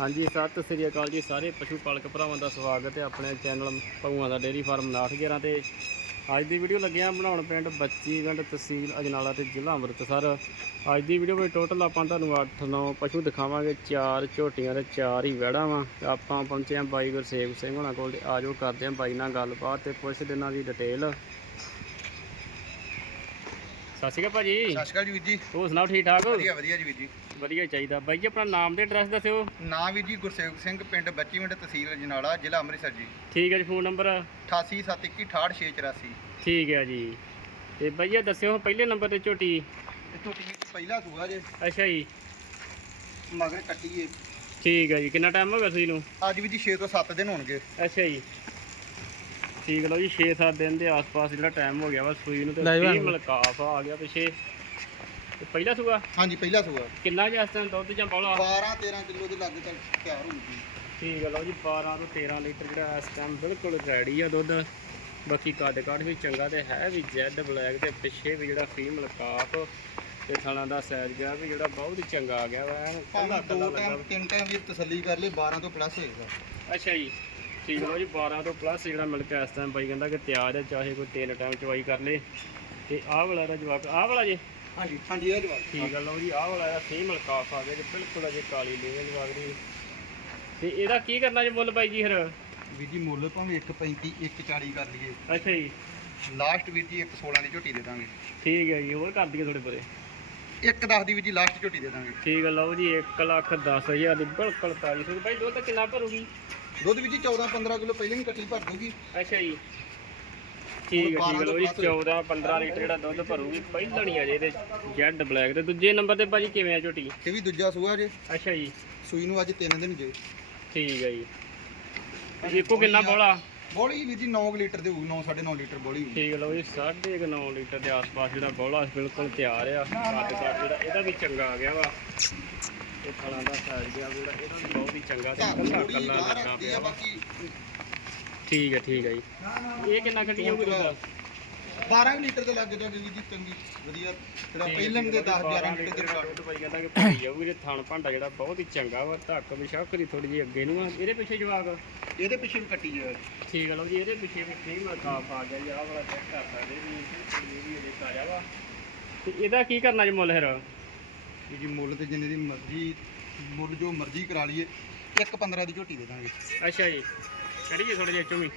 ਹਾਂਜੀ ਸਤਿ ਸ੍ਰੀ ਅਕਾਲ ਜੀ ਸਾਰੇ ਪਸ਼ੂ ਪਾਲਕ ਭਰਾਵਾਂ ਦਾ ਸਵਾਗਤ ਹੈ ਆਪਣੇ ਚੈਨਲ ਪਗੂਆਂ ਦਾ ਡੇਅਰੀ ਫਾਰਮ 911 ਤੇ। ਅੱਜ ਦੀ ਵੀਡੀਓ ਲੱਗਿਆ ਬਣਾਉਣ ਪਿੰਡ ਬੱਚੀਗੰਡ ਤਹਿਸੀਲ ਅਜਨਾਲਾ ਤੇ ਜ਼ਿਲ੍ਹਾ ਅੰਮ੍ਰਿਤਸਰ। ਅੱਜ ਦੀ ਵੀਡੀਓ ਵਿੱਚ ਟੋਟਲ ਆਪਾਂ ਤੁਹਾਨੂੰ 8-9 ਪਸ਼ੂ ਦਿਖਾਵਾਂਗੇ ਚਾਰ ਝੋਟੀਆਂ ਤੇ ਚਾਰ ਹੀ ਵਹਿੜਾਂ ਵਾਂ। ਆਪਾਂ ਪਹੁੰਚੇ ਹਾਂ ਬਾਈ ਗੁਰਸੇਵ ਸਿੰਘ ਹੋਣਾ ਕੋਲ ਤੇ ਆਜੋ ਕਰਦੇ ਹਾਂ ਬਾਈ ਨਾਲ ਗੱਲਬਾਤ ਤੇ ਪੁੱਛਦੇ ਇਹਨਾਂ ਦੀ ਡਿਟੇਲ ਸਤਿ ਸ਼੍ਰੀ ਅਕਾਲ ਭਾਜੀ। ਸਤਿ ਸ਼੍ਰੀ ਅਕਾਲ ਜੀ ਵੀਰ ਜੀ। ਹੋਰ ਸੁਣਾਓ ਠੀਕ ਠਾਕ ਵਧੀਆ ਵਧੀਆ ਜੀ ਵੀਰ ਜੀ। ਵਧੀਆ ਚਾਹੀਦਾ। ਬਾਈ ਜੀ ਆਪਣਾ ਨਾਮ ਤੇ ਐਡਰੈਸ ਦੱਸਿਓ। ਨਾਂ ਵੀਰ ਜੀ ਗੁਰਸੇਵਕ ਸਿੰਘ ਪਿੰਡ ਬੱਚੀਵਿੰਡ ਤਹਿਸੀਲ ਅਜਨਾਲਾ ਜ਼ਿਲ੍ਹਾ ਅੰਮ੍ਰਿਤਸਰ ਜੀ। ਠੀਕ ਹੈ ਜੀ ਫੋਨ ਨੰਬਰ 8871686684 ਠੀਕ ਹੈ ਜੀ। ਤੇ ਭਈਆ ਦੱਸਿਓ ਪਹਿਲੇ ਨੰਬਰ ਤੇ ਝੋਟੀ। ਇਹ ਝੋਟੀ ਜੀ ਪਹਿਲਾ ਸੂਆ ਜੇ। ਅੱਛਾ ਜੀ। ਮਗਰ ਕੱਟੀਏ। ਠੀਕ ਹੈ ਜੀ ਕਿੰਨਾ ਟਾਈਮ ਹੋ ਗਿਆ ਸੂਈ ਨੂੰ? ਅੱਜ ਵੀ ਜੀ 6 ਤੋਂ 7 ਦਿਨ ਹੋਣਗੇ। ਅੱਛਾ ਜੀ। ਠੀਕ ਲਓ ਜੀ 6-7 ਦਿਨ ਦੇ ਆਸ-ਪਾਸ ਜਿਹੜਾ ਟਾਈਮ ਹੋ ਗਿਆ ਵਾ ਸੂਈ ਨੂੰ ਤੇ ਲੈ ਜਾਓ। 30 ਮਲਕਾਫ ਆ ਗਿਆ ਪਿਛੇ। ਤੇ ਪਹਿਲਾ ਸੂਆ? ਹਾਂਜੀ ਪਹਿਲਾ ਸੂਆ। ਕਿੰਨਾ ਜੀ ਇਸ ਟਾਈਮ ਦੁੱਧ ਜਾਂ ਬੌਲਾ? 12 13 ਕਿਲੋ ਦੇ ਲਾਗੇ ਤੱਕ ਤਿਆਰ ਹੋਊਗੀ ਠੀਕ ਹੈ ਲਓ ਜੀ 12 ਤੋਂ 13 ਲੀਟਰ ਜਿਹੜਾ ਇਸ ਟਾਈਮ ਬਿਲਕੁਲ ਰੈਡੀ ਆ ਦੁੱਧ। ਬਾਕੀ ਕੱਦ ਕਾਠ ਵੀ ਚੰਗਾ ਤੇ ਹੈ ਵੀ ਜੈਡ ਬਲੈਕ ਤੇ ਪਿੱਛੇ ਵੀ ਜਿਹੜਾ ਫੀਮੇਲ ਕਾਫ ਤੇ ਥਣਾ ਦਾ ਸਾਈਜ਼ ਗਿਆ ਵੀ ਜਿਹੜਾ ਬਹੁਤ ਹੀ ਚੰਗਾ ਆ ਗਿਆ ਵਾ ਐਨ ਕੱਲਾ ਕੱਲਾ ਦੋ ਲੱਗਾ ਟਾਈਮ ਤਿੰਨ ਟਾਈਮ ਵੀ ਤਸੱਲੀ ਕਰ ਲਈ 12 ਤੋਂ ਪਲੱਸ ਹੋਏਗਾ ਅੱਛਾ ਜੀ ਠੀਕ ਲਓ ਜੀ 12 ਤੋਂ ਪਲੱਸ ਜਿਹੜਾ ਮਿਲ ਕੇ ਇਸ ਟਾਈਮ ਬਾਈ ਕਹਿੰਦਾ ਕਿ ਤਿਆਰ ਹੈ ਚਾਹੇ ਕੋਈ ਤਿੰਨ ਟਾਈਮ ਚਵਾਈ ਕਰ ਲੇ। ਤੇ ਆਹ ਵਾਲਾ ਦਾ ਜਵਾਬ ਆਹ ਵਾਲਾ ਜੀ? ਹਾਂਜੀ। ਹਾਂਜੀ ਇਹ ਜਵਾਬ। ਠੀਕ ਹੈ ਲਓ ਜੀ ਆਹ ਵਾਲਾ ਦਾ ਫੀਮੇਲ ਕਾਫ ਆ ਗਿਆ ਜੀ ਬਿਲਕੁਲ ਅਜੇ ਕਾਲੀ ਲੇਵਲ ਜਵਾਬ ਦੀ ਤੇ ਇਹਦਾ ਕੀ ਕਰਨਾ ਜੀ ਮੁੱਲ ਬਾਈ ਜੀ ਫਿਰ? ਵੀਰ ਜੀ ਮੁੱਲ ਭਾਵੇਂ 135 140 ਕਰ ਲਈਏ। ਅੱਛਾ ਜੀ। ਲਾਸਟ ਵੀਰ ਜੀ 116 ਦੀ ਝੋਟੀ ਦੇ ਦਾਂਗੇ। ਠੀਕ ਹੈ ਜੀ ਹੋਰ ਕਰ ਦਈਏ ਥੋੜੇ ਬਰੇ ਇੱਕ 10 ਦੀ ਵੀਰ ਜੀ ਲਾਸਟ ਝੋਟੀ ਦੇ ਦਾਂਗੇ। ਠੀਕ ਹੈ ਲਓ ਜੀ 1 ਲੱਖ 10000 ਦੀ ਬਿਲਕੁਲ ਤਾਜੀ। ਸੋ ਬਾਈ ਦੁੱਧ ਕਿੰਨਾ ਭਰੂਗੀ? ਦੁੱਧ ਵੀਰ ਜੀ 14 15 ਕਿਲੋ ਪਹਿਲਾਂ ਹੀ ਕੱਟੀ ਭਰ ਦੂਗੀ ਅੱਛਾ ਜੀ। ਠੀਕ ਹੈ ਠੀਕ ਹੈ ਲਓ ਜੀ 12 14 15 ਲੀਟਰ ਜਿਹੜਾ ਦੁੱਧ ਭਰੂਗੀ ਪਹਿਲਾਂ ਨਹੀਂ ਅਜੇ ਤੇ ਜੈਡ ਬਲੈਕ ਤੇ ਦੂਜੇ ਨੰਬਰ ਤੇ ਭਾਜੀ ਕਿਵੇਂ ਆ ਝੋਟੀ? ਇਹ ਵੀ ਦੂਜਾ ਸੂਆ ਜੇ। ਅੱਛਾ ਜੀ। ਸੂਈ ਨੂੰ ਅੱਜ 3 ਦਿਨ ਜੇ। ਠੀਕ ਹੈ ਜੀ। ਇੱਕੋ ਕਿੰਨਾ ਬੋਲਾ ਬੋਲੀ? ਵੀਰ ਜੀ 9 ਲੀਟਰ ਦੇ ਹੋਊ 9 9.5 ਲੀਟਰ ਬੋਲੀ ਠੀਕ ਹੈ ਲਓ ਜੀ 9.5 ਲੀਟਰ ਦੇ ਆਸ-ਪਾਸ ਜਿਹੜਾ ਬੋਲਾ ਬਿਲਕੁਲ ਤਿਆਰ ਆ। ਕੱਦ ਕੱਦ ਜਿਹੜਾ ਇਹਦਾ ਵੀ ਚੰਗਾ ਆ ਗਿਆ ਵਾ। ਇਹ ਫਲਾਂ ਦਾ ਸਾਈਜ਼ ਗਿਆ ਜਿਹੜਾ ਇਹਦਾ ਵੀ ਬਹੁਤ ਹੀ ਚੰਗਾ ਤੇ ਕੱਲਾ ਕੱਲਾ ਲੱਗਾ ਪਿਆ ਵਾ। ਬਾਕੀ ਠੀਕ ਹੈ ਠੀਕ ਹੈ ਜੀ। ਇਹ ਕਿੰਨਾ ਕੱਢੀ ਜਾਊਗੀ ਦੁੱਧ 12 ਲੀਟਰ ਦੇ ਲੱਗ ਵੀਰ ਜੀ ਚੰਗੀ। ਵਧੀਆ। ਜਿਹੜਾ ਪਹਿਲਾਂ ਦੇ 10 11 ਲੀਟਰ ਦੇ ਰਿਕਾਰਡ ਬਾਈ ਕਹਿੰਦਾ ਕਿ ਭਰੀ ਜਾਊਗੀ ਤੇ ਥਣ ਭਾਂਡਾ ਜਿਹੜਾ ਬਹੁਤ ਹੀ ਚੰਗਾ ਵਾ ਧੱਕ ਵਿਸ਼ਾਖ ਦੀ ਥੋੜੀ ਜਿਹੀ ਅੱਗੇ ਨੂੰ ਆ। ਇਹਦੇ ਪਿੱਛੇ ਜਵਾਕ? ਇਹਦੇ ਪਿੱਛੇ ਵੀ ਕੱਟੀ ਜਾ ਠੀਕ ਹੈ ਲਓ ਜੀ ਇਹਦੇ ਪਿੱਛੇ ਵੀ ਫੇਮ ਕਾਫ ਆ ਗਿਆ ਜੀ ਆਹ ਵਾਲਾ ਚੈੱਕ ਕਰ ਸਕਦੇ ਜੀ ਇਹ ਵੀ ਇਹਦੇ ਤਾਜ਼ਾ ਵਾ। ਤੇ ਇਹਦਾ ਕੀ ਕਰਨਾ ਜੀ ਮੁੱਲ ਫਿਰ? ਜੀ ਮੁੱਲ ਤੇ ਜਿੰਨੇ ਦੀ ਮਰਜ਼ੀ ਮੁੱਲ ਜੋ ਮਰਜ਼ੀ ਕਰਾ ਲਈਏ ਇੱਕ 15 ਦੀ ਝੋਟੀ ਦੇ ਦਾਂਗੇ। ਅੱਛਾ ਜੀ। ਕਰੀਏ ਥੋੜੇ ਜਿਹਾ ਚੁਮੀ।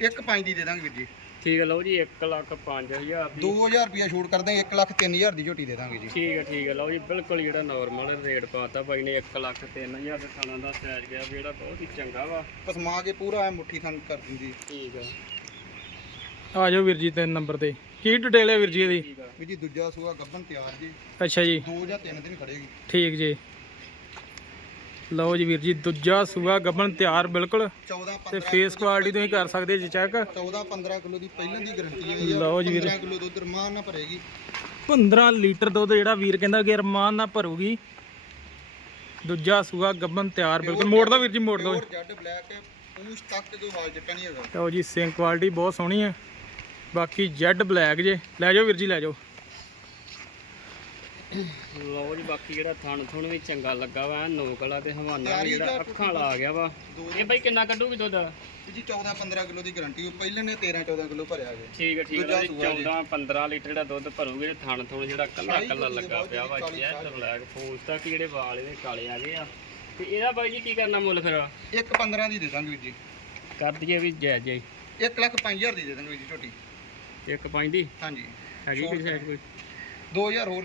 ਇੱਕ 5 ਦੀ ਦੇ ਦਾਂਗੇ ਵੀਰ ਜੀ। ਠੀਕ ਹੈ ਲਓ ਜੀ 1 ਲੱਖ 5000 ਦੀ। 2000 ਰੁਪਿਆ ਛੂਟ ਕਰ ਦਾਂਗੇ 1 ਲੱਖ 3000 ਦੀ ਝੋਟੀ ਦੇ ਦਾਂਗੇ ਜੀ। ਠੀਕ ਹੈ ਠੀਕ ਹੈ ਲਓ ਜੀ ਬਿਲਕੁਲ ਜਿਹੜਾ ਨਾਰਮਲ ਰੇਟ ਪਾਤਾ ਬਾਈ ਨੇ 1 ਲੱਖ 3000 ਦੇ ਖਾਣਾ ਦਾ ਸਾਈਜ਼ ਗਿਆ ਵੀ ਜਿਹੜਾ ਬਹੁਤ ਹੀ ਚੰਗਾ ਵਾ। ਪਸਮਾ ਕੇ ਪੂਰਾ ਐ ਮੁੱਠੀ ਥਾਂ ਕਰ ਦਿੰਦੀ। ਠੀਕ ਹੈ। ਆ ਜਾਓ ਵੀਰ ਜੀ ਤਿੰਨ ਨੰਬਰ ਤੇ। ਕੀ ਡਿਟੇਲ ਹੈ ਵੀਰ ਜੀ ਇਹਦੀ? ਠੀਕ ਹੈ ਵੀਰ ਜੀ ਦੂਜਾ ਸੂਆ ਗੱਬਨ ਤਿਆਰ ਜੀ। ਅੱਛਾ ਜੀ। ਦੋ ਜਾਂ ਤਿੰਨ ਦਿਨ ਖੜੇਗੀ ਠੀਕ ਜੀ। ਲਓ ਜੀ ਵੀਰ ਜੀ ਦੂਜਾ ਸੂਆ ਗੱਬਣ ਤਿਆਰ ਬਿਲਕੁਲ। 14 ਤੇ 15 ਫੇਸ ਕੁਆਲਿਟੀ ਤੁਸੀਂ ਕਰ ਸਕਦੇ ਜੀ ਚੈੱਕ 14 15 ਕਿਲੋ ਦੀ ਪਹਿਲਾਂ ਦੀ ਗਾਰੰਟੀ ਹੈ ਲਓ ਜੀ ਵੀਰ। 15 ਕਿਲੋ ਦੁੱਧ ਰਮਾਨ ਨਾ ਭਰੇਗੀ। 15 ਲੀਟਰ ਦੁੱਧ ਜਿਹੜਾ ਵੀਰ ਕਹਿੰਦਾ ਕਿ ਅਰਮਾਨ ਨਾ ਭਰੂਗੀ। ਦੂਜਾ ਸੂਆ ਗੱਬਣ ਤਿਆਰ ਬਿਲਕੁਲ। ਮੋੜ ਦੋ ਵੀਰ ਜੀ ਮੋੜ ਦੋ ਜੈਡ ਬਲੈਕ ਪੂਛ ਤੱਕ ਕੋਈ ਵਾਲ ਚਿੱਟਾ ਨਹੀਂ ਹੈਗਾ। ਲਓ ਜੀ ਸਿੰਕ ਕੁਆਲਿਟੀ ਬਹੁਤ ਸੋਹਣੀ ਹੈ। ਬਾਕੀ ਜੈਡ ਬਲੈਕ ਜੇ। ਲੈ ਜਾਓ ਵੀਰ ਜੀ ਲੈ ਜਾਓ। ਲਓ ਜੀ ਬਾਕੀ ਜਿਹੜਾ ਥਣ ਥੁਣ ਵੀ ਚੰਗਾ ਲੱਗਾ ਵਾ ਐਨ ਨੋਕ ਵਾਲਾ ਤੇ ਹਵਾਨਾ ਵੀ ਜਿਹੜਾ ਅੱਖਾਂ ਆ ਗਿਆ ਵਾ। ਇਹ ਬਾਈ ਕਿੰਨਾ ਕੱਢੂਗੀ ਦੁੱਧ? ਜੀ 14 15 ਕਿਲੋ ਦੀ ਗਾਰੰਟੀ ਪਹਿਲਾਂ ਨੇ 13 14 ਕਿਲੋ ਭਰਿਆ ਗਿਆ ਠੀਕ ਹੈ ਠੀਕ ਹੈ। ਜੀ ਸੂਆ ਜੀ। 14 15 ਲੀਟਰ ਜਿਹੜਾ ਦੁੱਧ ਭਰੂਗੇ ਥਣ ਥੁਣ ਜਿਹੜਾ ਕੱਲਾ ਕੱਲਾ ਲੱਗਾ ਪਿਆ ਵਾ ਕਾਲੀ। ਬਲੈਕ ਫੂਲ ਤੱਕ ਜਿਹੜੇ ਵਾਲ ਇਹਦੇ ਕਾਲੇ ਆ ਗਏ ਆ। ਤੇ ਇਹਦਾ ਬਾਈ ਜੀ ਕੀ ਕਰਨਾ ਮੁੱਲ ਫਿਰ? ਇੱਕ 15 ਦੀ ਦੇ ਦਾਂਗੇ ਵੀਰ ਜੀ। ਕਰ ਦਈਏ ਵੀ ਜੈ ਜੈ। 1 ਲੱਖ 5000 ਦੀ ਦੇ ਦਾਂਗੇ ਵੀਰ ਜੀ ਝੋਟੀ। ਇੱਕ ਪੰਜ ਦੀ? ਹਾਂਜੀ। ਹੈਗੀ ਕੋਈ ਸਾਈਡ ਕੋਈ? 2000 ਹੋਰ।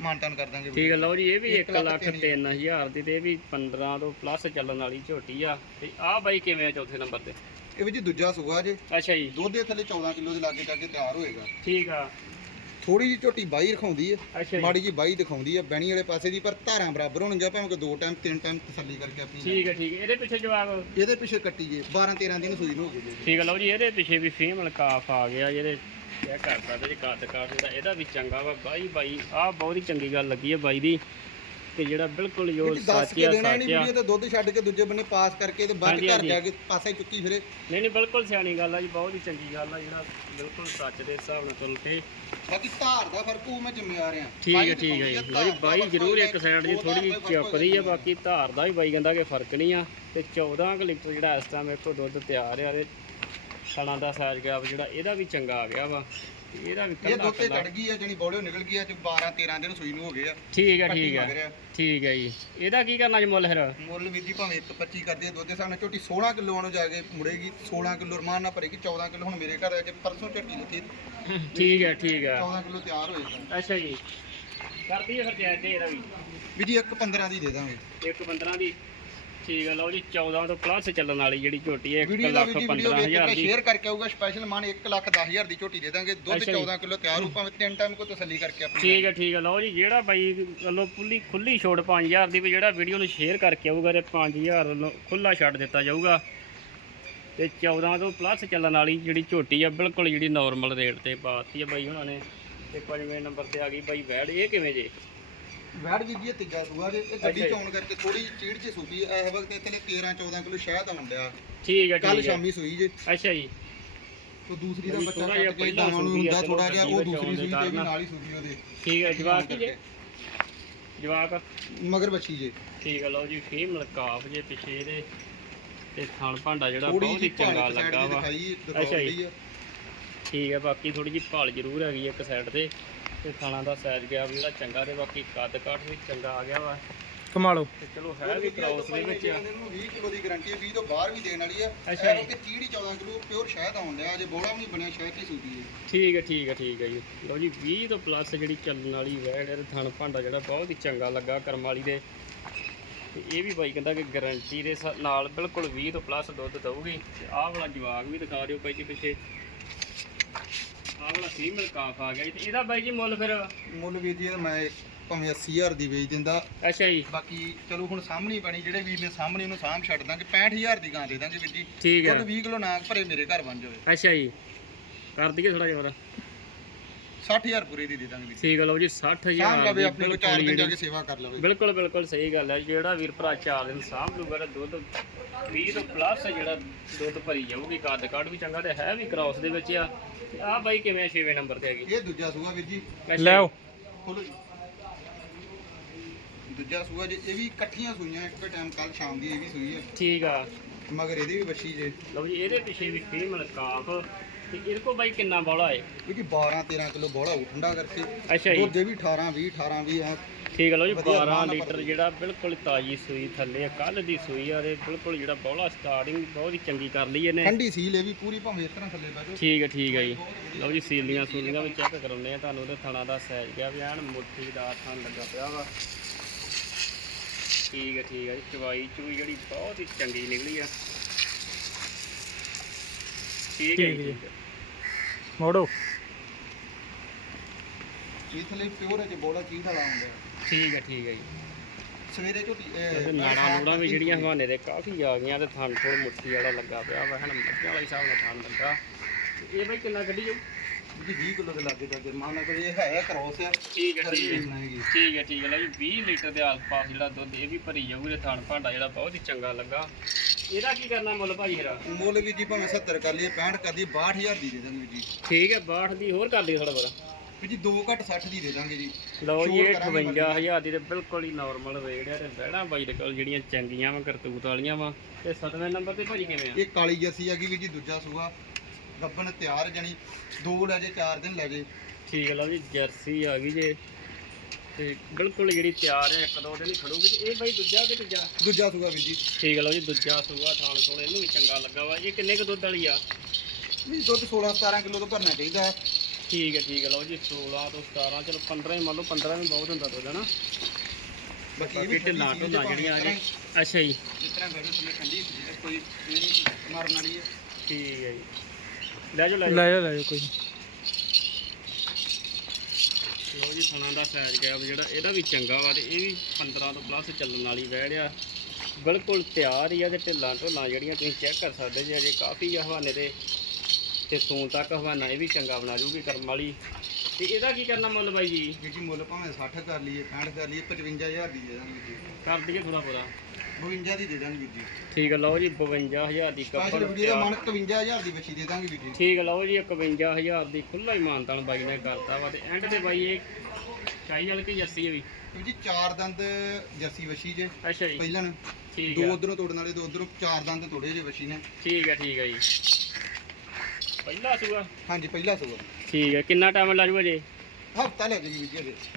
ਮਾਨਤਾਨ ਕਰ ਦਾਂਗੇ ਠੀਕ ਹੈ ਲਓ ਜੀ ਇਹ ਵੀ ਇੱਕ 1 ਲੱਖ ਲੱਖ ਤਿੰਨ 3000 ਦੀ ਤੇ ਇਹ ਵੀ 15 ਤੋਂ ਪਲੱਸ ਚੱਲਣ ਵਾਲੀ ਝੋਟੀ ਆ। ਤੇ ਆਹ ਬਾਈ ਕਿਵੇਂ ਆ ਚੌਥੇ ਨੰਬਰ ਤੇ? ਇਹ ਵੀ ਜੀ ਦੂਜਾ ਸੂਆ ਜੇ। ਅੱਛਾ ਜੀ। ਦੁੱਧ ਦੇ ਥੱਲੇ 14 ਕਿਲੋ ਦੇ ਲਾਗੇ ਜਾ ਕੇ ਤਿਆਰ ਹੋਏਗਾ। ਠੀਕ ਆ। ਥੋੜੀ ਜਿਹੀ ਝੋਟੀ ਬਾਈ ਰਖਾਉਂਦੀ ਹੈ ਜੀ। ਮਾੜੀ ਜੀ ਬਾਈ ਦਿਖਾਉਂਦੀ ਹੈ ਬੈਣੀ ਵਾਲੇ ਪਾਸੇ ਦੀ ਪਰ ਧਾਰਾਂ ਬਰਾਬਰ ਹੋਣਗੀਆਂ ਭਾਵੇਂ ਕਿ ਦੋ ਟਾਈਮ ਤਿੰਨ ਟਾਈਮ ਤਸੱਲੀ ਕਰਕੇ ਆਪਣੀ ਠੀਕ ਹੈ ਠੀਕ ਹੈ ਇਹਦੇ ਪਿੱਛੇ ਜਵਾਬ? ਇਹਦੇ ਪਿੱਛੇ ਕੱਟੀ ਜੇ 12 13 ਦਿਨ ਸੂਈ ਨੂੰ ਹੋ ਜੀ। ਠੀਕ ਹੈ ਲਓ ਜੀ ਇਹਦੇ ਪਿੱਛੇ ਵੀ ਫੀਮੇਲ ਕਾਫ ਆ ਗਿਆ ਜਿਹਦੇ ਚੈੱਕ ਕਰ ਸਕਦੇ ਜੀ ਕੱਦ ਕਾਠ ਜਿਹੜਾ ਇਹਦਾ ਵੀ ਚੰਗਾ ਵਾ। ਬਾਈ ਬਾਈ ਆਹ ਬਹੁਤ ਹੀ ਚੰਗੀ ਗੱਲ ਲੱਗੀ ਹੈ ਬਾਈ ਦੀ। ਤੇ ਜਿਹੜਾ ਬਿਲਕੁਲ ਜੋ ਕਿਉਂਕਿ ਦੱਸ ਸੱਚ ਕੇ ਆ ਦੇਣਾ ਸੱਚ ਨਹੀਂ ਆ ਵੀਡੀਓ ਤੇ ਦੁੱਧ ਛੱਡ ਕੇ ਦੂਜੇ ਬੰਨੇ ਪਾਸ ਕਰਕੇ ਤੇ ਬਾਅਦ 'ਚ ਹਾਂਜੀ, ਘਰ ਹਾਂਜੀ। ਜਾ ਕੇ ਪਾਸੇ ਚੁੱਕੀ ਫਿਰੇ। ਨਹੀਂ ਨਹੀਂ ਬਿਲਕੁਲ ਸਿਆਣੀ ਗੱਲ ਆ ਜੀ ਬਹੁਤ ਹੀ ਚੰਗੀ ਗੱਲ ਆ ਜਿਹੜਾ ਬਿਲਕੁਲ ਸੱਚ ਦੇ ਹਿਸਾਬ ਨਾਲ ਤੁਲ ਕੇ। ਬਾਕੀ ਧਾਰ ਦਾ ਫ਼ਰਕ ਉਹ ਮੈਂ ਜ਼ਿੰਮੇਵਾਰ ਆ। ਠੀਕ ਹੈ ਠੀਕ ਹੈ ਜੀ। ਲਓ ਜੀ ਬਾਈ ਜ਼ਰੂਰ ਇੱਕ ਸਾਈਡ ਜੀ ਥੋੜੀ ਜਿਹੀ ਚੁੱਕਦੀ ਆ ਬਾਕੀ ਧਾਰ ਦਾ ਵੀ ਬਾਈ ਕਹਿੰਦਾ ਕਿ ਫ਼ਰਕ ਨਹੀਂ ਆ। ਤੇ 14 ਕੁ ਲੀਟਰ ਜਿਹੜਾ ਇਸ ਟਾਈਮ ਮੇਰੇ ਕੋਲ ਦੁੱਧ ਤਿਆਰ ਆ ਤੇ ਥਣਾ ਦਾ ਸਾਈਜ਼ ਗੈਪ ਜਿਹੜਾ ਇਹਦਾ ਵੀ ਚੰਗਾ ਆ ਗਿਆ ਵਾ। ਇਹਦਾ ਵੀ ਇਹ ਕੱਲਾ ਦੁੱਧ ਤੇ ਕੱਲਾ ਚੜ ਗਈ ਆ ਜਣੀ ਬੋੜਿਓ ਨਿਕਲ ਗਈ ਆ ਤੇ 12 13 ਦਿਨ ਸੂਈ ਨੂੰ ਹੋ ਗਏ ਆ। ਠੀਕ ਹੈ ਕੱਟੀ ਠੀਕ ਰਿਹਾ। ਠੀਕ ਹੈ ਜੀ। ਇਹਦਾ ਕੀ ਕਰਨਾ ਜੀ ਮੁੱਲ ਫਿਰ? ਮੁੱਲ ਵੀਰ ਜੀ ਭਾਵੇਂ 125 ਕਰਦੇ ਆ ਦੁੱਧ ਦੇ ਹਿਸਾਬ ਨਾਲ ਝੋਟੀ 16 ਕਿਲੋ ਨੂੰ ਜਾ ਕੇ ਮੁੜੇਗੀ। 16 ਕਿਲੋ ਰਮਾਨ ਨਾਲ ਭਰੇਗੀ 14 ਕਿਲੋ ਹੁਣ ਮੇਰੇ ਘਰ ਆ ਕੇ ਪਰਸੋਂ ਝੋਟੀ ਲੱਤੀ ਠੀਕ ਹੈ ਠੀਕ ਹੈ 14 ਕਿਲੋ ਤਿਆਰ ਹੋਏ ਤਾਂ ਅੱਛਾ ਜੀ। ਕਰਦੀ ਹੈ ਫਿਰ ਜਾਇਜ਼ ਇਹਦਾ ਵੀ। ਵੀਰ ਜੀ 1 15 ਦੀ ਦੇ ਦਾਂਗੇ। ਇੱਕ 15 ਦੀ। ਠੀਕ ਹੈ ਲਓ ਜੀ 14 ਤੋਂ ਪਲੱਸ ਚੱਲਣ ਵਾਲੀ ਜਿਹੜੀ ਝੋਟੀ ਹੈ 1 ਵੀਡੀਓ ਦਾ ਲੱਖ ਵੀ ਵੀਡੀਓ ਵੇਖ 15000 ਕੇ ਦੀ। ਸ਼ੇਅਰ ਕਰਕੇ ਆਊਗਾ ਸਪੈਸ਼ਲ ਮਾਨ 1 ਲੱਖ 10 ਹਜ਼ਾਰ ਦੀ ਝੋਟੀ ਦੇ ਦਾਂਗੇ। ਦੁੱਧ ਅੱਛਾ ਜੀ। 14 ਕਿਲੋ ਤਿਆਰ ਹੋ ਭਾਵੇਂ ਤਿੰਨ ਟਾਈਮ ਕੋ ਤਸੱਲੀ ਕਰਕੇ ਆਪਣੀ ਠੀਕ ਹੈ ਠੀਕ ਹੈ ਲਓ ਜੀ ਜਿਹੜਾ ਬਾਈ ਵੱਲੋਂ ਖੁੱਲੀ ਖੁੱਲੀ ਛੋਟ 5000 ਦੀ ਵੀ ਜਿਹੜਾ ਵੀਡੀਓ ਨੂੰ ਸ਼ੇਅਰ ਕਰਕੇ ਆਊਗਾ ਤੇ 5000 ਵੱਲੋਂ ਖੁੱਲਾ ਛੱਡ ਦਿੱਤਾ ਜਾਊਗਾ। ਤੇ 14 ਤੋਂ ਪਲੱਸ ਚੱਲਣ ਵਾਲੀ ਜਿਹੜੀ ਝੋਟੀ ਆ ਬਿਲਕੁਲ ਜਿਹੜੀ ਨਾਰਮਲ ਰੇਟ ਤੇ ਪਾਤੀ ਆ ਬਾਈ ਹੁਣਾਂ ਨੇ। ਤੇ ਪੰਜਵੇਂ ਨੰਬਰ ਤੇ ਆ ਗਈ ਬਾਈ ਵੈੜ ਇਹ ਕਿਵੇਂ ਜੇ? ਵੈੜ ਜੀ ਇਹ ਤੀਜਾ ਸੂਆ ਜੇ ਇਹ ਗੱਡੀ ਜੀ। ਚੌਣ ਕਰਕੇ ਥੋੜੀ ਚੀੜ ਚ ਸੂਪੀ ਇਹ ਵਕਤ ਇੱਥੇ 13 14 ਕਿਲੋ ਸ਼ਹਿਦ ਆਉਣ ਡਿਆ। ਠੀਕ ਹੈ ਕੱਲ ਠੀਕ ਹੈ ਸ਼ਾਮੀ ਸੂਈ ਜੇ। ਅੱਛਾ ਜੀ। ਤੇ ਦੂਸਰੀ ਦਾ ਬੱਚਾ ਥੋੜ੍ਹਾ ਕੱਟ ਜਿਹਾ ਕੇ ਪਹਿਲਾਂ ਨੂੰ ਆ, ਹੁੰਦਾ ਥੋੜਾ ਜਿਹਾ ਉਹ ਦੂਸਰੀ ਸੂਈ ਤੇ ਵੀ ਨਾਲ ਹੀ ਸੂਪੀ ਉਹਦੇ। ਠੀਕ ਹੈ ਜਵਾਕ ਜੇ ਜਵਾਕ? ਮਗਰ ਬੱਚੀ ਜੇ। ਠੀਕ ਹੈ ਲਓ ਜੀ ਫੀਮੇਲ ਕਾਫ ਜੇ ਪਿਛੇ ਇਹਦੇ। ਤੇ ਥਣ ਭਾਂਡਾ ਜਿਹੜਾ ਥੋੜੀ ਬਹੁਤ ਹੀ ਜਿਹੀ ਚੰਗਾ ਭਾਲ ਲੱਗਾ ਵਾ। ਦਿਖਾਈ ਅੱਛਾ ਜੀ। ਦਿਖਾਉਂਦੀ ਆ। ਠੀਕ ਹੈ ਬਾਕੀ ਥੋੜੀ ਜਿਹੀ ਭਾਲ ਜ਼ਰੂਰ ਹੈਗੀ ਆ ਇੱਕ ਸਾਈਡ ਤੇ। ਤੇ ਥਾਣਾ ਦਾ ਸਾਈਜ਼ ਗਿਆ ਵੀ ਜਿਹੜਾ ਚੰਗਾ ਤੇ ਬਾਕੀ ਕੱਦ ਕਾਠ ਵੀ ਚੰਗਾ ਆ ਗਿਆ ਵਾ। ਕਮਾ ਲਓ ਤੇ ਚਲੋ ਹੈ ਵੀ ਕ੍ਰਾਸ ਦੇ ਵਿੱਚ ਆ। 20 ਕਿਲੋ ਦੀ ਗਾਰੰਟੀ ਹੈ 20 ਤੋਂ ਬਾਹਰ ਵੀ ਦੇਣ ਵਾਲੀ ਆ। ਅੱਛਾ ਜੀ। ਇਹ ਕਿ ਚੀੜੀ 14 ਕਿਲੋ ਪਿਓਰ ਸ਼ਹਿਦ ਆਉਣ ਡਿਆ ਜੇ ਬੋੜਾ ਵੀ ਨਹੀਂ ਬਣਿਆ ਸ਼ਹਿਦ ਦੀ ਸੂਪੀ ਹੈ ਠੀਕ ਹੈ ਠੀਕ ਹੈ ਠੀਕ ਹੈ ਜੀ। ਲਓ ਜੀ 20 ਤੋਂ ਪਲੱਸ ਜਿਹੜੀ ਚੱਲਣ ਵਾਲੀ ਵੈੜ ਤੇ ਥਣ ਭਾਂਡਾ ਜਿਹੜਾ ਬਹੁਤ ਹੀ ਚੰਗਾ ਲੱਗਾ ਕਰਮ ਵਾਲੀ ਦੇ। ਤੇ ਇਹ ਵੀ ਬਾਈ ਕਹਿੰਦਾ ਕਿ ਗਾਰੰਟੀ ਦੇ ਸ- ਨਾਲ ਬਿਲਕੁਲ 20 ਤੋਂ ਪਲੱਸ ਦੁੱਧ ਦਊਗੀ। ਤੇ ਆਹ ਵਾਲਾ ਜਵਾਗ ਵੀ ਦਿਖਾ ਦਿਓ ਬਾਈ ਜੀ ਪਿੱਛੇ। ਆਹ ਵਾਲਾ ਫੀਮੇਲ ਕਾਫ ਆ ਗਿਆ ਜੀ। ਤੇ ਇਹਦਾ ਬਾਈ ਜੀ ਮੁੱਲ ਫਿਰ? ਮੁੱਲ ਵੀਰ ਜੀ ਇਹਦਾ ਮੈਂ ਭਾਵੇਂ 80000 ਦੀ ਵੇਚ ਦਿੰਦਾ। ਅੱਛਾ ਜੀ। ਬਾਕੀ ਚਲੋ ਹੁਣ ਸਾਹਮਣੇ ਹੀ ਬਣੀ ਜਿਹੜੇ ਵੀਰ ਨੇ ਸਾਹਮਣੇ ਉਹਨੂੰ ਸਾਂਭ ਛੱਡ ਦਾਂਗੇ। 65000 ਦੀ ਗਾਂ ਦੇ ਦਾਂਗੇ ਵੀਰ ਜੀ। ਠੀਕ ਹੈ ਉਹਨੂੰ 20 ਕਿਲੋ ਨਾਗ ਭਰੇ ਮੇਰੇ ਘਰ ਬਣ ਜਾਵੇ। ਅੱਛਾ ਜੀ। ਕਰ ਦਈਏ ਥੋੜਾ ਜਿਹਾ ਹੋਰ। 60000 ਪੂਰੇ ਦੀ ਦੇ ਦਾਂਗੇ ਵੀਰ ਠੀਕ ਹੈ ਲਓ ਜੀ ਸਾਂਭ 60000 ਲਵੇ ਦੀ ਆਪਣੇ ਕੋਲ ਚਾਰ ਦਿਨ ਜਾ ਕੇ ਸੇਵਾ ਕਰ ਲਵੇ। ਬਿਲਕੁਲ ਬਿਲਕੁਲ ਸਹੀ ਗੱਲ ਹੈ ਜਿਹੜਾ ਵੀਰ ਭਰਾ ਚਾਰ ਦਿਨ ਸਾਂਭ ਲੂਗਾ ਤੇ ਦੁੱਧ 20 ਤੋਂ ਪਲੱਸ ਜਿਹੜਾ ਦੁੱਧ ਭਰੀ ਜਾਊਗੀ ਕੱਦ ਕਾਠ ਵੀ ਚੰਗਾ ਤੇ ਹੈ ਵੀ ਕ੍ਰਾਸ ਦੇ ਵਿੱਚ ਆ। ਤੇ ਆਹ ਬਾਈ ਕਿਵੇਂ 6ਵੇਂ ਨੰਬਰ ਤੇ ਹੈਗੀ ਇਹ ਦੂਜਾ ਸੂਆ ਵੀਰ ਜੀ। ਅੱਛਾ ਲੈ ਆਓ ਖੋਲੋ ਜੀ। ਦੂਜਾ ਸੂਆ ਜੇ ਇਹ ਵੀ ਇਕੱਠੀਆਂ ਸੂਈਆਂ ਇੱਕ ਟਾਈਮ ਕੱਲ ਸ਼ਾਮ ਦੀ ਇਹ ਵੀ ਸੂਈ ਹੈ ਠੀਕ ਆ। ਮਗਰ ਇਹਦੀ ਵੀ ਬੱਚੀ ਜੇ। ਲਓ ਜੀ ਇਹਦੇ ਪਿੱਛੇ ਵੀ ਫੀਮੇਲ ਕਾਫ ਤੇ ਇਹਦੇ ਬਾਈ ਕਿੰਨਾ ਬੋਲਾ ਏ ਕਿਉਂਕਿ 12 13 ਕਿਲੋ ਬੋਲਾ ਹੋ ਠੰਡਾ ਕਰਕੇ। ਅੱਛਾ ਜੀ। ਦੁੱਧ ਵੀ 18 20 18 20 ਆ ਠੀਕ ਹੈ ਲਓ ਜੀ ਵਧੀਆ 12 ਮਾਲ ਲੀਟਰ। ਜਿਹੜਾ ਬਿਲਕੁਲ ਤਾਜ਼ੀ ਸੂਈ ਥੱਲੇ ਆ ਕੱਲ ਦੀ ਸੂਈ ਆ ਤੇ ਬਿਲਕੁਲ ਜਿਹੜਾ ਬੋਲਾ ਸਟਾਰਟਿੰਗ ਬਹੁਤ ਹੀ ਚੰਗੀ ਕਰ ਲਈ ਇਹਨੇ। ਠੰਡੀ ਸੀਲ ਇਹ ਵੀ ਪੂਰੀ ਭਾਵੇਂ ਇਸ ਤਰ੍ਹਾਂ ਥੱਲੇ ਬੈਠੋ ਠੀਕ ਹੈ ਠੀਕ ਹੈ ਜੀ। ਲਓ ਜੀ ਸੀਲੀਆਂ ਸੂਲੀਆਂ ਵੀ ਚੈੱਕ ਕਰਾਉਂਦੇ ਆ ਤੁਹਾਨੂੰ ਉਹਦੇ ਥਣਾ ਦਾ ਸਾਈਜ਼ ਗਿਆ ਵੀ ਐਨ ਮੁੱਠੀ ਦਾ ਥਣ ਲੱਗਾ ਪਿਆ ਵਾ। ਠੀਕ ਹੈ ਠੀਕ ਹੈ ਜੀ ਚਵਾਈ ਚੂਈ ਜਿਹੜੀ ਬਹੁਤ ਹੀ ਚੰਗੀ ਨਿਕਲੀ ਆ। ਠੀਕ ਹੈ ਠੀਕ ਜੀ। ਹੈ। ਮੋੜੋ। ਥੱਲੇ ਪਿਓਰ ਹੈ ਜੇ ਬੋਲਾ ਚੀਜ਼ ਵਾਲਾ ਹੁੰਦਾ ਠੀਕ ਹੈ ਠੀਕ ਹੈ ਜੀ। ਸਵੇਰੇ ਝੋਟੀ ਤੇ ਨਾੜਾ ਨੂੜਾ ਵੀ ਜਿਹੜੀਆਂ ਹਵਾਨੇ ਦੇ ਕਾਫੀ ਆ ਗਈਆਂ ਤੇ ਥਣ ਥੋੜ ਮੁੱਠੀ ਵਾਲਾ ਲੱਗਾ ਪਿਆ ਵਾ ਹਣ ਮੱਝਾਂ ਵਾਲੇ ਹਿਸਾਬ ਨਾਲ ਥਣ ਲੱਗਾ। ਤੇ ਇਹ ਬਈ ਕਿੰਨਾ ਕੱਢੀ ਜਾਊ? ਜੀ 20 ਕਿਲੋ ਦੇ ਲਾਗੇ ਦਾ ਜਰਮਾਨਾ ਕੋਲ ਇਹ ਹੈ ਕ੍ਰੋਸ ਆ। ਠੀਕ ਹੈ ਠੀਕ ਹੈ। ਬਣਾਏਗੀ ਠੀਕ ਹੈ ਠੀਕ ਹੈ। ਲਓ ਜੀ 20 ਲੀਟਰ ਦੇ ਆਸ-ਪਾਸ ਜਿਹੜਾ ਦੁੱਧ ਇਹ ਵੀ ਭਰੀ ਜਾਊਗੀ ਤੇ ਥਣ ਭਾਂਡਾ ਜਿਹੜਾ ਬਹੁਤ ਹੀ ਚੰਗਾ ਲੱਗਾ। ਇਹਦਾ ਕੀ ਕਰਨਾ ਮੁੱਲ ਭਾਜੀ ਹੀਰਾ ਮੁੱਲ ਵੀ ਜੀ ਭਾਵੇਂ 70 ਕਰ ਲਈਏ 65 ਕਰ ਲਈਏ 62000 ਦੀ ਦੇ ਦਾਂਗੇ ਵੀਰ ਜੀ। ਠੀਕ ਹੈ 62 ਦੀ ਹੋਰ ਕਰ ਦਿਓ ਥੋੜਾ ਬੜਾ ਵੀਰ ਜੀ 2 ਘੱਟ 60 ਦੀ ਦੇ ਦਾਂਗੇ ਜੀ। ਲਓ ਜੀ ਇਹ ਛੋਟ ਕਰਾਂਗੇ 58000 ਦੀ ਤੇ ਬਿਲਕੁਲ ਹੀ ਨਾਰਮਲ ਰੇਟ ਹੈ ਤੇ ਬਹਿਣਾ ਬਾਈ ਦੇ ਕੋਲ ਜਿਹੜੀਆਂ ਚੰਗੀਆਂ ਵਾ ਕਰਤੂਤ ਵਾਲੀਆਂ ਵਾ। ਤੇ 7ਵੇਂ ਨੰਬਰ ਤੇ ਭਾਜੀ ਕਿਵੇਂ ਆ? ਇਹ ਕਾਲੀ ਹੈਗੀ ਜੀ ਦੂਜਾ ਸੂਆ। ਗੱਬਨ ਤਿਆਰ ਜਣੀ ਦੋ ਲੈ ਜੇ 4 ਦਿਨ ਲੈ ਜੇ। ਠੀਕ ਹੈ ਲਓ ਜੀ ਜਰਸੀ ਆ ਗਈ ਜੇ। ਤੇ ਬਿਲਕੁਲ ਜਿਹੜੀ ਤਿਆਰ ਹੈ ਇੱਕ ਦੋ ਦਿਨ ਹੀ ਖੜੂਗੀ ਤੇ ਇਹ ਬਾਈ ਦੂਜਾ ਕਿ ਤੀਜਾ? ਦੂਜਾ ਸੂਆ ਵੀਰ ਜੀ। ਠੀਕ ਹੈ ਲਓ ਜੀ ਦੂਜਾ ਸੂਆ ਥਾਣ ਥੋੜੇ ਇਹਨੂੰ ਵੀ ਚੰਗਾ ਲੱਗਾ ਵਾ। ਇਹ ਕਿੰਨੇ ਕੁ ਦੁੱਧ ਵਾਲੀ ਆ? ਵੀ ਦੁੱਧ 16 17 ਕਿਲੋ ਤੋਂ ਭਰਨਾ ਚਾਹੀਦਾ ਹੈ। ਠੀਕ ਹੈ ਠੀਕ ਹੈ ਲਓ ਜੀ 16 ਤੋਂ 17 ਚਲੋ 15 ਹੀ ਮੰਨ ਲਓ 15 ਵੀ ਬਹੁਤ ਹੁੰਦਾ ਦੁੱਧ ਹਨਾ? ਬਾਕੀ ਇਹ ਬਾਕੀ ਵੀ ਢਿੱਲਾਂ ਢੁੱਲਾਂ ਜਿਹੜੀਆਂ ਆ ਜੀ ਅੱਛਾ ਜੀ। ਇਸ ਤਰ੍ਹਾਂ ਬੈਠੋ ਥੱਲੇ ਠੰਡੀ ਕੋਈ ਮਰਨ ਵਾਲੀ ਹੈ ਠੀਕ ਹੈ ਜੀ। ਲੈ ਜਾਓ ਲੈ ਜਾਓ। ਲੈ ਜਾ ਲੈ ਜਾ ਕੋਈ ਲਓ ਜੀ ਥਣਾ ਦਾ ਸਾਈਜ਼ ਗੈਪ ਜਿਹੜਾ ਇਹਦਾ ਵੀ ਚੰਗਾ ਵਾ ਤੇ ਇਹ ਵੀ 15 ਤੋਂ ਪਲੱਸ ਚੱਲਣ ਵਾਲੀ ਵੈੜ ਆ। ਬਿਲਕੁਲ ਤਿਆਰ ਹੀ ਆ ਤੇ ਢਿੱਲਾਂ ਢੋਲਾਂ ਜਿਹੜੀਆਂ ਤੁਸੀਂ ਚੈੱਕ ਕਰ ਸਕਦੇ ਜੀ ਅਜੇ ਕਾਫੀ ਆ ਹਵਾਨੇ ਤੇ ਤੇ ਸੂਣ ਤੱਕ ਹਵਾਨਾ ਇਹ ਵੀ ਚੰਗਾ ਬਣਾ ਜੂਗੀ ਕਰਮ ਵਾਲੀ। ਤੇ ਇਹਦਾ ਕੀ ਕਰਨਾ ਮੁੱਲ ਬਾਈ ਜੀ? ਜੀ ਮੁੱਲ ਭਾਵੇਂ 60 ਕਰ ਲਈਏ 65 ਕਰ ਲਈਏ 55000 ਦੀ ਦੇ ਦਾਂਗੇ ਜੀ। ਕਰ ਦਈਏ ਥੋੜਾ ਪੂਰਾ 52 ਦੀ ਦੇ ਦਾਂਗੇ ਵੀਰ ਜੀ। ਠੀਕ ਹੈ ਲਓ ਜੀ 52000 ਦੀ ਸਪੈਸ਼ਲ ਕੱਪੜ ਵੀਡੀਓ ਦਾ ਮਨ 51000 ਦੀ ਬੱਚੀ ਦੇ ਦਾਂਗੇ ਵੀਰ ਜੀ। ਠੀਕ ਹੈ ਲਓ ਜੀ 51000 ਦੀ ਖੁੱਲਾ ਹੀ ਮਾਨਤਾਨ ਬਾਈ ਨੇ ਕਰਤਾ ਵਾ ਤੇ ਐਂਡ ਤੇ ਬਾਈ ਇਹ ਚਾਈ ਵਾਲ ਕੇ ਜੱਸੀ ਹੈ ਵੀ? ਵੀਰ ਜੀ ਚਾਰ ਦੰਦ ਜਰਸੀ ਵਛੀ ਜੇ ਅੱਛਾ ਜੀ। ਪਹਿਲਾਂ ਠੀਕ ਦੋ ਉਧਰੋਂ ਤੋੜਨ ਵਾਲੇ ਦੋ ਉਧਰੋਂ ਚਾਰ ਦੰਦ ਤੋੜੇ ਜੇ ਵਛੀ ਨੇ। ਠੀਕ ਹੈ ਠੀਕ ਹੈ ਜੀ। ਪਹਿਲਾ ਸੂਆ? ਹਾਂਜੀ ਪਹਿਲਾ ਸੂਆ। ਠੀਕ ਹੈ ਕਿੰਨਾ ਟਾਈਮ ਲੱਗ ਜੂਗਾ ਜੀ? ਹਫਤਾ ਲੱਗ ਜੀ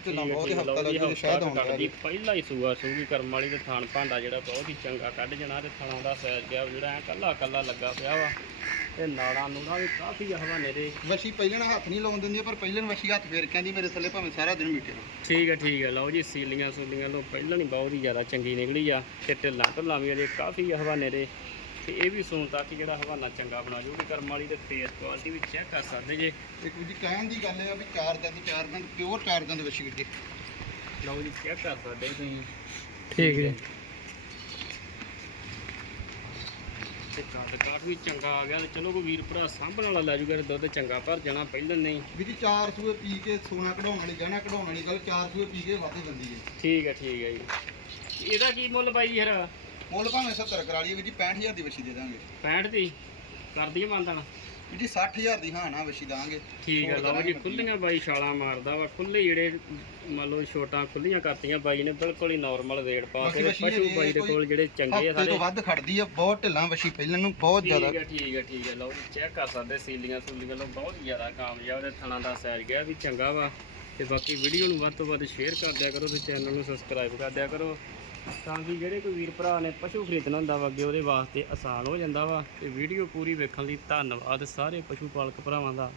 ਤੇ ਨਾ ਬਹੁਤ ਹੈ, ਹਫਤਾ ਲੱਗ ਜੀ, ਸ਼ਾਇਦ ਆਉਂਦਾ ਕੱਢਦੀ ਪਹਿਲਾ ਹੀ ਸੂਆ ਸੂਗੀ ਕਰਮ ਵਾਲੀ ਤੇ ਥਾਣ ਭਾਂਡਾ ਜਿਹੜਾ ਬਹੁਤ ਹੀ ਚੰਗਾ ਕੱਢ ਜਣਾ ਤੇ ਥਾਣਾ ਦਾ ਸਾਈਜ਼ ਗਿਆ ਜਿਹੜਾ ਐ ਕੱਲਾ ਕੱਲਾ ਲੱਗਾ ਪਿਆ ਵਾ। ਤੇ ਨਾੜਾਂ ਨੂੜਾਂ ਵੀ ਕਾਫੀ ਹਵਾਨੇ ਦੇ। ਵਛੀ ਪਹਿਲਾਂ ਨਾਲ ਹੱਥ ਨਹੀਂ ਲਾਉਣ ਦਿੰਦੀ ਪਰ ਪਹਿਲਾਂ ਵਛੀ ਹੱਥ ਫੇਰ ਕਹਿੰਦੀ ਮੇਰੇ ਥੱਲੇ ਭਾਵੇਂ ਸਾਰਾ ਦਿਨ ਮਿੱਟੇ ਰਹੋ। ਠੀਕ ਹੈ ਠੀਕ ਹੈ ਲਓ ਜੀ ਸੀਲੀਆਂ ਸੂਲੀਆਂ ਲੋ ਪਹਿਲਾਂ ਨਹੀਂ ਬਹੁਤ ਹੀ ਜ਼ਿਆਦਾ ਚੰਗੀ ਨਿਕਲੀ ਆ ਤੇ ਢਿੱਲਾਂ ਢੁੱਲਾਂ ਵੀ ਅਜੇ ਕਾਫੀ ਹਵਾਨੇ ਦੇ। ਤੇ ਇਹ ਵੀ ਸੂਣ ਤੱਕ ਜਿਹੜਾ ਹਵਾਨਾ ਚੰਗਾ ਬਣਾ ਜੂਗੀ ਕਰਮ ਵਾਲੀ ਤੇ ਫੇਸ ਕੁਆਲਿਟੀ ਵੀ ਚੈੱਕ ਕਰ ਸਕਦੇ ਜੇ। ਇੱਕ ਜੀ ਕਹਿਣ ਦੀ ਗੱਲ ਹੈ ਵੀ ਚਾਰ ਦੰਦ ਚਾਰ ਦੰਦ ਪਿਓਰ ਚਾਰ ਦੰਦ ਵਛੀ ਵੀਰ ਜੀ। ਲਓ ਜੀ ਚੈੱਕ ਕਰ ਸਕਦੇ ਤੁਸੀਂ। ਠੀਕ ਹੈ ਤੇ ਕੱਦ ਕਾਠ ਵੀ ਚੰਗਾ ਆ ਗਿਆ ਤੇ ਚਲੋ ਕੋਈ ਵੀਰ ਭਰਾ ਸਾਂਭਣ ਵਾਲਾ ਲੈ ਜੂਗਾ ਦੁੱਧ ਚੰਗਾ ਭਰ ਜਾਣਾ ਪਹਿਲਾਂ ਨਹੀਂ। ਵੀਰ ਜੀ ਚਾਰ ਸੂਏ ਪੀ ਕੇ ਸੋਨਾ ਕਢਾਉਣ ਵਾਲੀ ਗਹਿਣਾ ਕਢਾਉਣ ਵਾਲੀ ਗੱਲ ਚਾਰ ਸੂਏ ਪੀ ਕੇ ਵਾਧੇ ਬੰਦੀ ਹੈ। ਠੀਕ ਹੈ ਠੀਕ ਹੈ ਜੀ। ਇਹਦਾ ਕੀ ਮੁੱਲ ਬਾਈ ਯਾਰ ਮੁੱਲ ਭਾਵੇਂ 70 ਕਰਾ ਲਈਏ ਵੀਰ ਜੀ 65000 ਦੀ ਵਛੀ ਦੇ ਦਾਂਗੇ। 65 ਦੀ? ਕਰ ਦਈਏ ਮੰਨਦਾਣਾ ਵੀਰ ਜੀ 60000 ਦੀ ਹਾਂ ਨਾ ਵਛੀ ਦਾਂਗੇ। ਠੀਕ ਹੈ ਲਓ ਜੀ ਖੁੱਲੀਆਂ ਬਾਈ ਛਾਲਾਂ ਮਾਰਦਾ ਵਾ ਖੁੱਲੇ ਜਿਹੜੇ ਮੰਨ ਲਓ ਛੋਟਾਂ ਖੁੱਲੀਆਂ ਕਰਤੀਆਂ ਬਾਈ ਨੇ ਬਿਲਕੁਲ ਹੀ ਨਾਰਮਲ ਰੇਟ ਪਾ ਬਾਕੀ ਕੇ ਵਛੀ ਪਸ਼ੂ ਇਹ ਬਾਈ ਦੇ ਕੋਈ ਕੋਲ ਜਿਹੜੇ ਚੰਗੇ ਆ ਹਫ਼ਤੇ ਸਾਰੇ। ਤੋਂ ਵੱਧ ਖੜਦੀ ਆ ਬਹੁਤ ਢਿੱਲਾਂ ਵਛੀ ਪਹਿਲਾਂ ਨੂੰ ਬਹੁਤ ਠੀਕ ਜ਼ਿਆਦਾ। ਹੈ ਠੀਕ ਹੈ ਠੀਕ ਹੈ ਲਓ ਜੀ ਚੈੱਕ ਕਰ ਸਕਦੇ ਸੀਲੀਆਂ ਸੂਲੀਆਂ ਲੋ ਬਹੁਤ ਜ਼ਿਆਦਾ ਕਾਮਯਾਬ ਤੇ ਥਣਾ ਦਾ ਸਾਈਜ਼ ਗਿਆ ਵੀ ਚੰਗਾ ਵਾ। ਤੇ ਬਾਕੀ ਵੀਡੀਓ ਨੂੰ ਵੱਧ ਤੋਂ ਵੱਧ ਸ਼ੇਅਰ ਕਰ ਦਿਆ ਕਰੋ ਤੇ ਚੈਨਲ ਨੂੰ ਸਬਸਕ੍ਰਾਈਬ ਕਰ ਦਿਆ ਕਰੋ। ਤਾਂ ਕਿ ਜਿਹੜੇ ਕੋਈ ਵੀਰ ਭਰਾ ਨੇ ਪਸ਼ੂ ਖਰੀਦਣਾ ਹੁੰਦਾ ਵਾ, ਅੱਗੇ ਉਹਦੇ ਵਾਸਤੇ ਆਸਾਨ ਹੋ ਜਾਂਦਾ ਵਾ। ਤੇ ਵੀਡੀਓ ਪੂਰੀ ਵੇਖਣ ਲਈ ਧੰਨਵਾਦ ਸਾਰੇ ਪਸ਼ੂ ਪਾਲਕ ਭਰਾਵਾਂ ਦਾ।